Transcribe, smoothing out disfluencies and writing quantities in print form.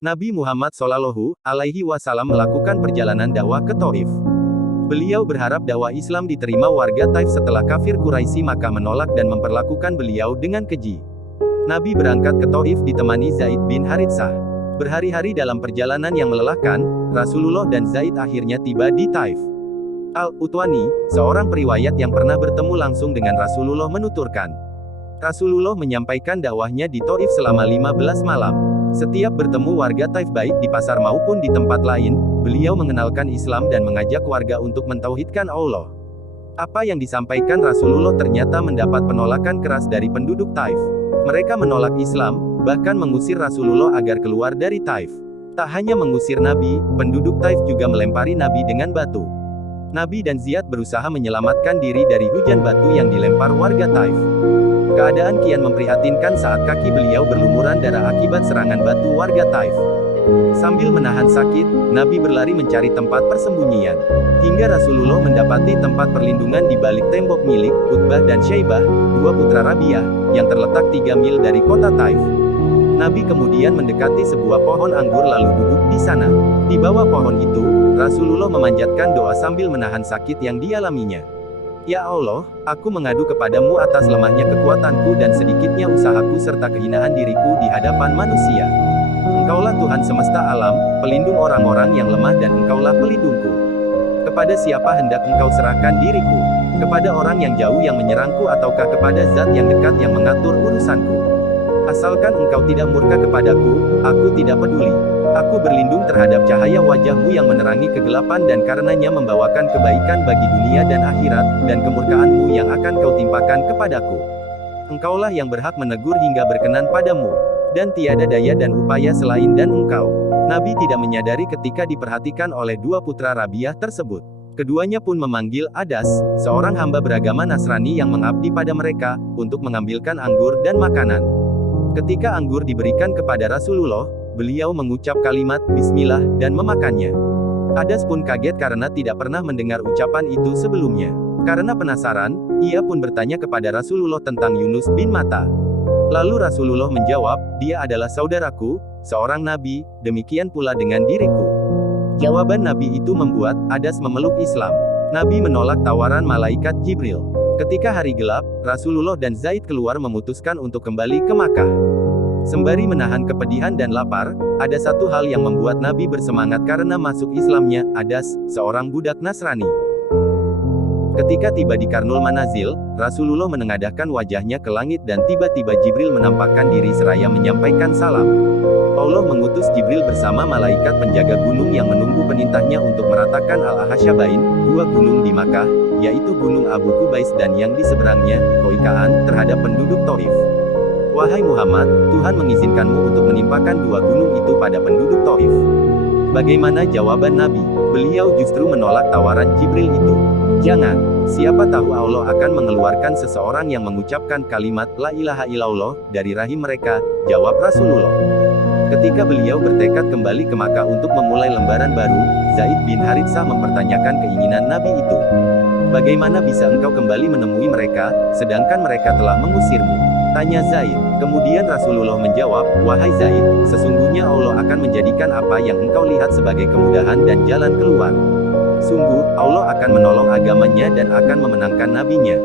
Nabi Muhammad Shallallahu Alaihi Wasallam melakukan perjalanan dakwah ke Taif. Beliau berharap dakwah Islam diterima warga Taif setelah kafir Quraisy Makkah menolak dan memperlakukan beliau dengan keji. Nabi berangkat ke Taif ditemani Zaid bin Haritsah. Berhari-hari dalam perjalanan yang melelahkan, Rasulullah dan Zaid akhirnya tiba di Taif. Al-Utwani, seorang periwayat yang pernah bertemu langsung dengan Rasulullah menuturkan, Rasulullah menyampaikan dakwahnya di Taif selama 15 malam. Setiap bertemu warga Taif baik di pasar maupun di tempat lain, beliau mengenalkan Islam dan mengajak warga untuk mentauhidkan Allah. Apa yang disampaikan Rasulullah ternyata mendapat penolakan keras dari penduduk Taif. Mereka menolak Islam, bahkan mengusir Rasulullah agar keluar dari Taif. Tak hanya mengusir Nabi, penduduk Taif juga melempari Nabi dengan batu. Nabi dan Ziyad berusaha menyelamatkan diri dari hujan batu yang dilempar warga Taif. Keadaan kian memprihatinkan saat kaki beliau berlumuran darah akibat serangan batu warga Taif. Sambil menahan sakit, Nabi berlari mencari tempat persembunyian. Hingga Rasulullah mendapati tempat perlindungan di balik tembok milik Utbah dan Syaibah, dua putra Rabi'ah, yang terletak 3 mil dari kota Taif. Nabi kemudian mendekati sebuah pohon anggur lalu duduk di sana. Di bawah pohon itu, Rasulullah memanjatkan doa sambil menahan sakit yang dialaminya. Ya Allah, aku mengadu kepadamu atas lemahnya kekuatanku dan sedikitnya usahaku serta kehinaan diriku di hadapan manusia. Engkaulah Tuhan semesta alam, pelindung orang-orang yang lemah dan Engkaulah pelindungku. Kepada siapa hendak Engkau serahkan diriku? Kepada orang yang jauh yang menyerangku ataukah kepada zat yang dekat yang mengatur urusanku? Asalkan Engkau tidak murka kepadaku, aku tidak peduli. Aku berlindung terhadap cahaya wajah-Mu yang menerangi kegelapan dan karenanya membawakan kebaikan bagi dunia dan akhirat, dan kemurkaan-Mu yang akan Kau timpakan kepadaku. Engkaulah yang berhak menegur hingga berkenan padamu, dan tiada daya dan upaya selain dan Engkau. Nabi tidak menyadari ketika diperhatikan oleh dua putra Rabi'ah tersebut. Keduanya pun memanggil Adas, seorang hamba beragama Nasrani yang mengabdi pada mereka, untuk mengambilkan anggur dan makanan. Ketika anggur diberikan kepada Rasulullah, beliau mengucap kalimat Bismillah dan memakannya. Adas pun kaget karena tidak pernah mendengar ucapan itu sebelumnya. Karena penasaran, ia pun bertanya kepada Rasulullah tentang Yunus bin Matta. Lalu Rasulullah menjawab, dia adalah saudaraku, seorang nabi, demikian pula dengan diriku. Jawaban Nabi itu membuat Adas memeluk Islam. Nabi menolak tawaran malaikat Jibril. Ketika hari gelap, Rasulullah dan Zaid keluar memutuskan untuk kembali ke Makkah. Sembari menahan kepedihan dan lapar, ada satu hal yang membuat Nabi bersemangat karena masuk Islamnya, Adas, seorang budak Nasrani. Ketika tiba di Karnul Manazil, Rasulullah menengadahkan wajahnya ke langit dan tiba-tiba Jibril menampakkan diri seraya menyampaikan salam. Allah mengutus Jibril bersama malaikat penjaga gunung yang menunggu perintahnya untuk meratakan Al-Ahasyabain, dua gunung di Makkah, yaitu Gunung Abu Qubais dan yang di seberangnya, Qoiqaan, terhadap penduduk Taif. Wahai Muhammad, Tuhan mengizinkanmu untuk menimpakan dua gunung itu pada penduduk Taif. Bagaimana jawaban Nabi? Beliau justru menolak tawaran Jibril itu. Jangan, siapa tahu Allah akan mengeluarkan seseorang yang mengucapkan kalimat La ilaha illallah dari rahim mereka, jawab Rasulullah. Ketika beliau bertekad kembali ke Makkah untuk memulai lembaran baru, Zaid bin Haritsah mempertanyakan keinginan Nabi itu. Bagaimana bisa engkau kembali menemui mereka, sedangkan mereka telah mengusirmu? Tanya Zaid. Kemudian Rasulullah menjawab, wahai Zaid, sesungguhnya Allah akan menjadikan apa yang engkau lihat sebagai kemudahan dan jalan keluar. Sungguh, Allah akan menolong agamanya dan akan memenangkan nabinya.